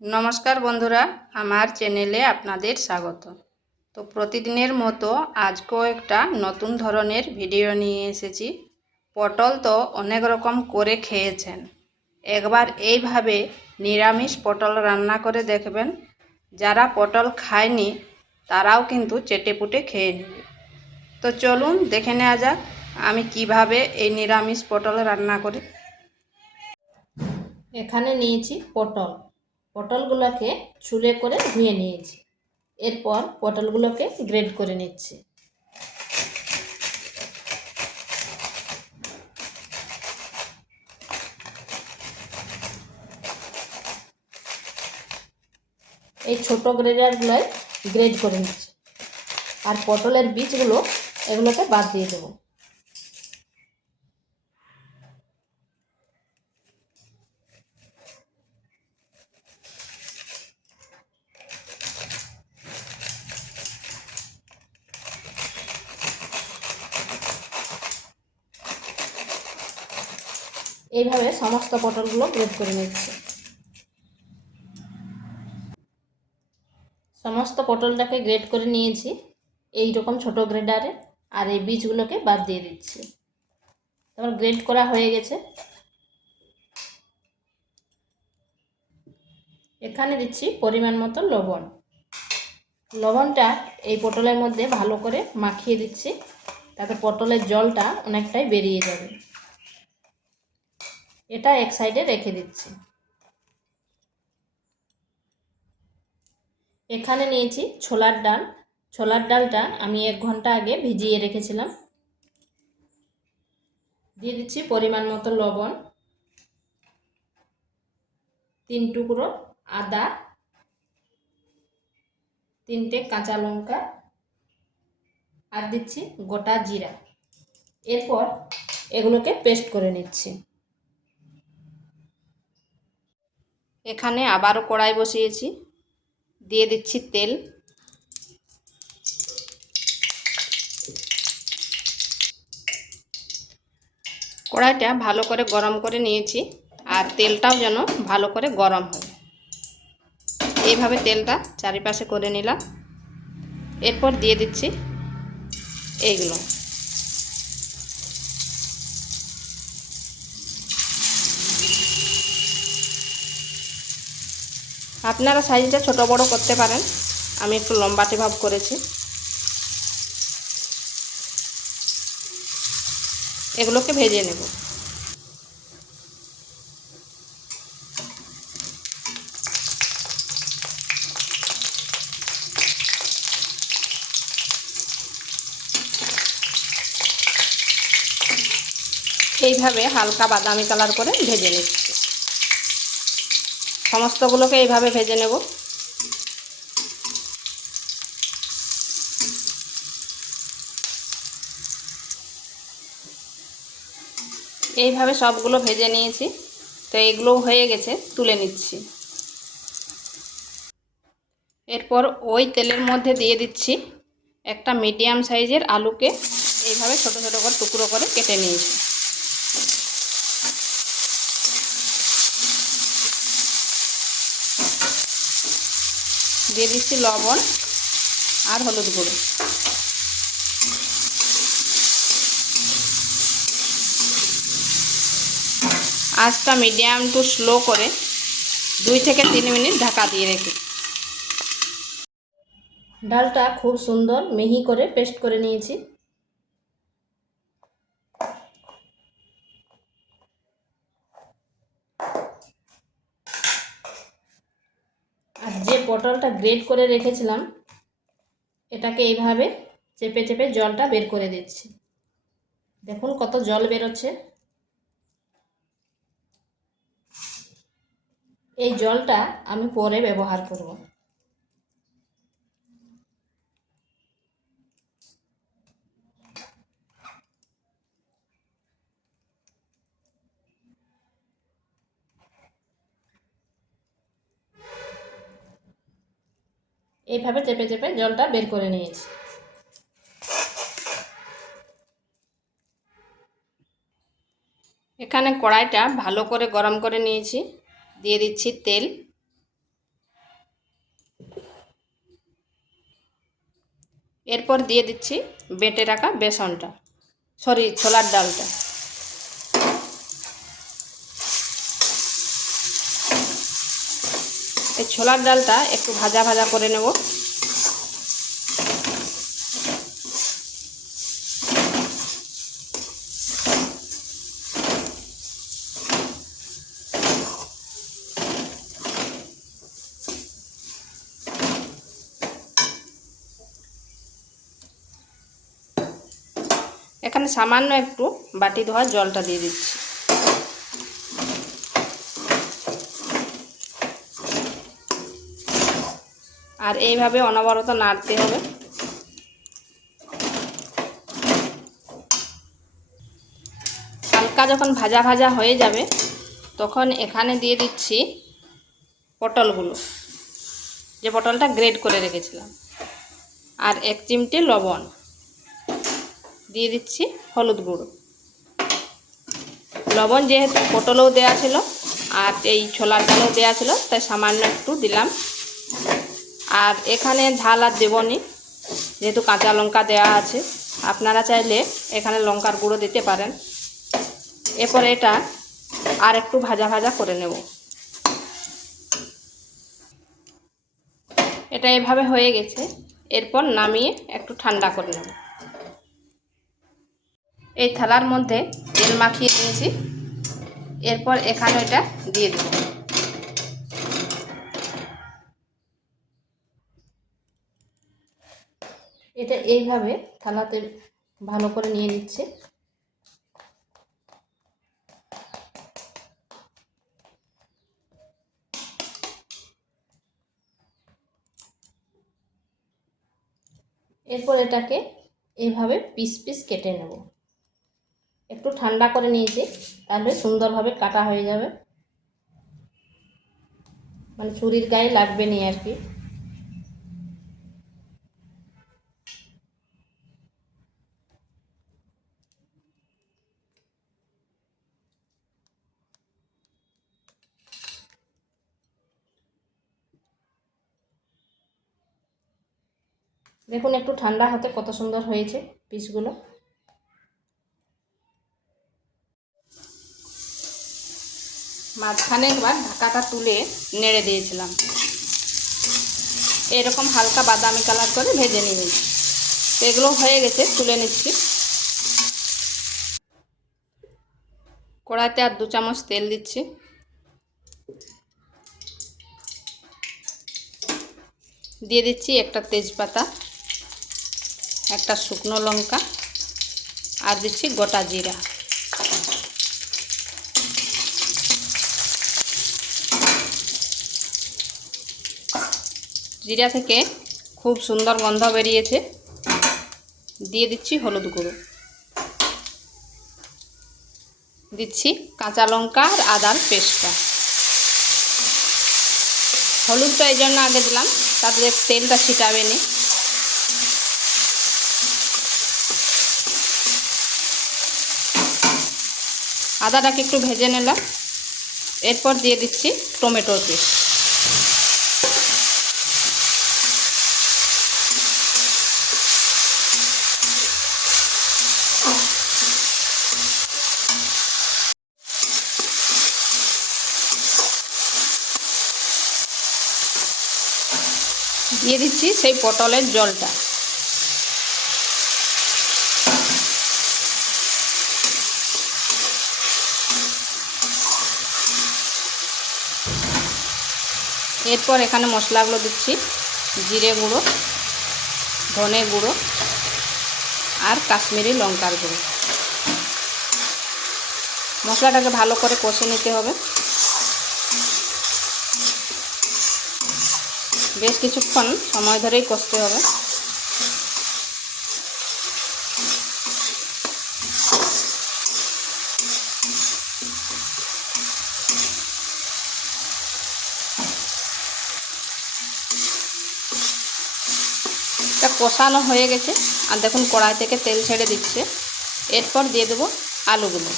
নমস্কার বন্ধুরা, আমার চ্যানেলে আপনাদের স্বাগত। তো প্রতিদিনের মতো আজকেও একটা নতুন ধরনের ভিডিও নিয়ে এসেছি। পটল তো অনেক রকম করে খেয়েছেন। একবার এইভাবে নিরামিষ পটল রান্না করে দেখবেন। যারা পটল খায়নি, তারাও কিন্তু চেটেপুটে খেয়ে নেবে। তো চলুন দেখে নেওয়া যাক আমি কীভাবে এই নিরামিষ পটল রান্না করি। এখানে নিয়েছি পটল। পটলগুলোকে ছুলে করে ধুয়ে নিয়েছি। এরপর পটলগুলোকে গ্রেড করে নিচ্ছি। এই ছোট গ্রেডারগুলোয় গ্রেড করে নিচ্ছি। আর পটলের বীজগুলো এগুলোকে বাদ দিয়ে দেবো। এইভাবে সমস্ত পটলগুলো গ্রেড করে নিচ্ছি। সমস্ত পটলটাকে গ্রেড করে নিয়েছি এই রকম ছোট গ্রেডারে আর এই বীজগুলোকে বাদ দিয়ে দিচ্ছি। তারপর গ্রেড করা হয়ে গেছে। এখানে দিচ্ছি পরিমাণ মতো লবণ। লবণটা এই পটলের মধ্যে ভালো করে মাখিয়ে দিচ্ছি, তাতে পটলের জলটা অনেকটাই বেরিয়ে যাবে। এটা এক সাইডে রেখে দিচ্ছি। এখানে নিয়েছি ছোলার ডাল। ছোলার ডালটা আমি এক ঘণ্টা আগে ভিজিয়ে রেখেছিলাম। দিয়ে দিচ্ছি পরিমাণ মতো লবণ, তিন টুকরো আদা, তিনটে কাঁচা লঙ্কা, আর দিচ্ছি গোটা জিরা। এরপর এগুলোকে পেস্ট করে নিচ্ছি। এখানে আবারও কড়াই বসিয়েছি। দিয়ে দিচ্ছি তেল। কড়াইটা ভালো করে গরম করে নিয়েছি আর তেলটাও যেন ভালো করে গরম হয়। এইভাবে তেলটা চারিপাশে করে নিলাম। এরপর দিয়ে দিচ্ছি এইগুলো। আপনারা সাইজটা ছোট বড় করতে পারেন। আমি একটু লম্বাটে ভাব করেছি। এগুলোকে ভেজে নেব। এইভাবে হালকা বাদামি কালার করে ভেজে নিচ্ছি। সমস্তগুলোকে এইভাবে ভেজে নেব। এইভাবে সবগুলো ভেজে নিয়েছি। তো এগুলো হয়ে গেছে, তুলে নিচ্ছি। এরপর ওই তেলের মধ্যে দিয়ে দিচ্ছি একটা মিডিয়াম সাইজের আলুকে। এইভাবে ছোট ছোট করে টুকরো করে কেটে নিয়েছি। দিয়ে দিচ্ছি লবণ আর হলুদ গুঁড়ো। আঁচটা মিডিয়াম টু স্লো করে দুই থেকে তিন মিনিট ঢাকা দিয়ে রেখে। ডালটা খুব সুন্দর মিহি করে পেস্ট করে নিয়েছি আর যে পটলটা গ্রেট করে রেখেছিলাম, এটাকে এইভাবে চেপে চেপে জলটা বের করে দিচ্ছি। দেখুন কত জল বেরোচ্ছে। এই জলটা আমি পরে ব্যবহার করব। এইভাবে চেপে চেপে জলটা বের করে নিয়েছি। এখানে কড়াইটা ভালো করে গরম করে নিয়েছি। দিয়ে দিচ্ছি তেল। এরপর দিয়ে দিচ্ছি বেটে রাখা বেসনটা, সরি, ছোলার ডালটা। এই ছোলার ডালটা একটু ভাজা ভাজা করে নেব। এখানে সামান্য একটু বাটি ধোয়া জলটা দিয়ে দিচ্ছি। আর এইভাবে অনবরত নাড়তে হবে। হালকা যখন ভাজা ভাজা হয়ে যাবে, তখন এখানে দিয়ে দিচ্ছি পটলগুলো, যে পটলটা গ্রেড করে রেখেছিলাম। আর এক চিমটে লবণ দিয়ে দিচ্ছি হলুদ গুঁড়ো। লবণ যেহেতু পটলেও দেওয়া ছিল আর এই ছোলার ডালেও দেওয়া ছিল, তাই সামান্য একটু দিলাম। আর এখানে ঝাল আর দেবনি যেহেতু কাঁচা লঙ্কা দেওয়া আছে। আপনারা চাইলে এখানে লঙ্কার গুঁড়ো দিতে পারেন। এরপর এটা আর একটু ভাজা ভাজা করে নেব। এটা এভাবে হয়ে গেছে। এরপর নামিয়ে একটু ঠান্ডা করে নেব। এই থালার মধ্যে তেল মাখিয়ে নিয়েছি। এরপর এখানে এটা দিয়ে দেবো। এটা এইভাবে থালাতে ভালো করে নিয়ে নিচ্ছে। এরপর এটাকে এইভাবে পিস পিস কেটে নেব। একটু ঠান্ডা করে নিয়েছি, তাহলে সুন্দরভাবে কাটা হয়ে যাবে। মানে ছুরির গায়ে লাগবে নি আর কি। দেখুন একটু ঠান্ডা হাতে কত সুন্দর হয়েছে পিসগুলো। মাঝখানে একবার ঢাকাটা তুলে নেড়ে দিয়েছিলাম। এরকম হালকা বাদামি কালার করে ভেজে নিয়েছি এগুলো হয়ে গেছে, তুলে নিচ্ছি। কড়াইতে আর দু চামচ তেল দিচ্ছি। দিয়ে দিচ্ছি একটা তেজপাতা। একটা শুকনো লঙ্কা আর দিচ্ছি গোটা জিরা। জিরা থেকে খুব সুন্দর গন্ধ বেরিয়েছে। দিয়ে দিচ্ছি হলুদ গুঁড়ো। দিচ্ছি কাঁচা লঙ্কা আর আদার পেস্টটা। হলুদটা এই জন্য আগে দিলাম, তাতে তেলটা ছিটাবে নি। আদাটাকে একটু ভেজে নিলাম। এরপর দিয়ে দিচ্ছি টমেটোর পেস্ট দিয়ে দিচ্ছি সেই পটলের জলটা। এরপর এখানে মশলাগুলো দিচ্ছি, জিরে গুঁড়ো, ধনে গুঁড়ো আর কাশ্মীরি লঙ্কার গুঁড়ো। মশলাটাকে ভালো করে কষে নিতে হবে। বেশ কিছুক্ষণ সময় ধরেই কষতে হবে। কষানো হয়ে গেছে। আর দেখুন, কড়াই থেকে তেল ছেড়ে দিচ্ছে। এরপর দিয়ে দেবো আলুগুলো।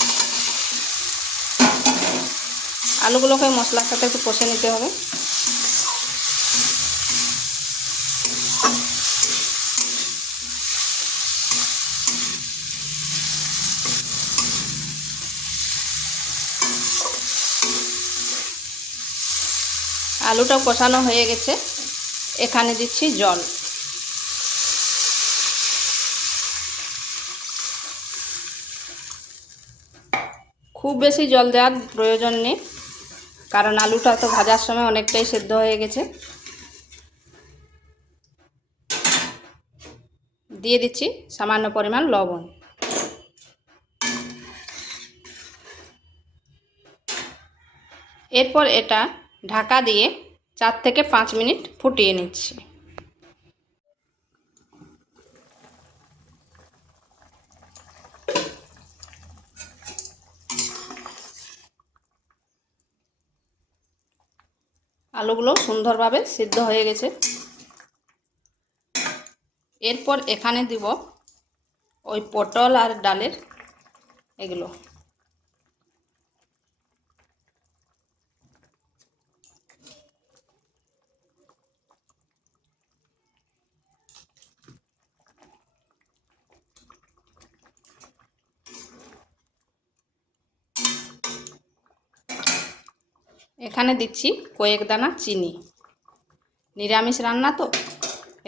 আলুগুলোকে মশলার সাথে একটু কষে নিতে হবে। আলুটা কষানো হয়ে গেছে। এখানে দিচ্ছি জল। খুব বেশি জল দেওয়ার প্রয়োজন নেই, কারণ আলুটা তো ভাজার সময় অনেকটাই সেদ্ধ হয়ে গেছে। দিয়ে দিচ্ছি সামান্য পরিমাণ লবণ। এরপর এটা ঢাকা দিয়ে চার থেকে পাঁচ মিনিট ফুটিয়ে নিচ্ছি। আলুগুলো সুন্দরভাবে সিদ্ধ হয়ে গেছে। এরপর এখানে দিব ওই পটল আর ডালের এগুলো। এখানে দিচ্ছি কয়েক দানা চিনি। নিরামিষ রান্না তো,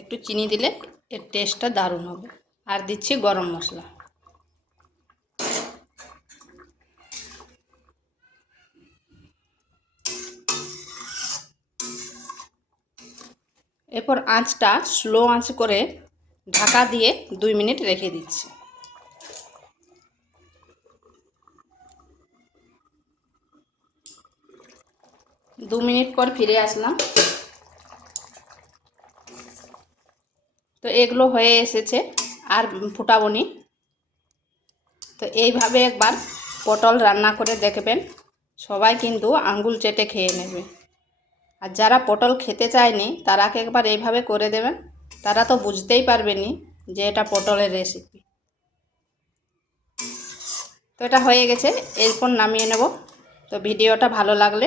একটু চিনি দিলে এর টেস্টটা দারুণ হবে। আর দিচ্ছি গরম মশলা। এরপর আঁচটা স্লো আঁচ করে ঢাকা দিয়ে দুই মিনিট রেখে দিচ্ছি। দু মিনিট পর ফিরে আসলাম। তো এগুলো হয়ে এসেছে, আর ফুটাবনি তো এইভাবে একবার পটল রান্না করে দেখবেন, সবাই কিন্তু আঙ্গুল চেটে খেয়ে নেবে। আর যারা পটল খেতে চায়নি, তারাকে একবার এইভাবে করে দেবেন, তারা তো বুঝতেই পারবেনি যে এটা পটলের রেসিপি তো এটা হয়ে গেছে, এরপর নামিয়ে নেব। তো ভিডিওটা ভালো লাগলে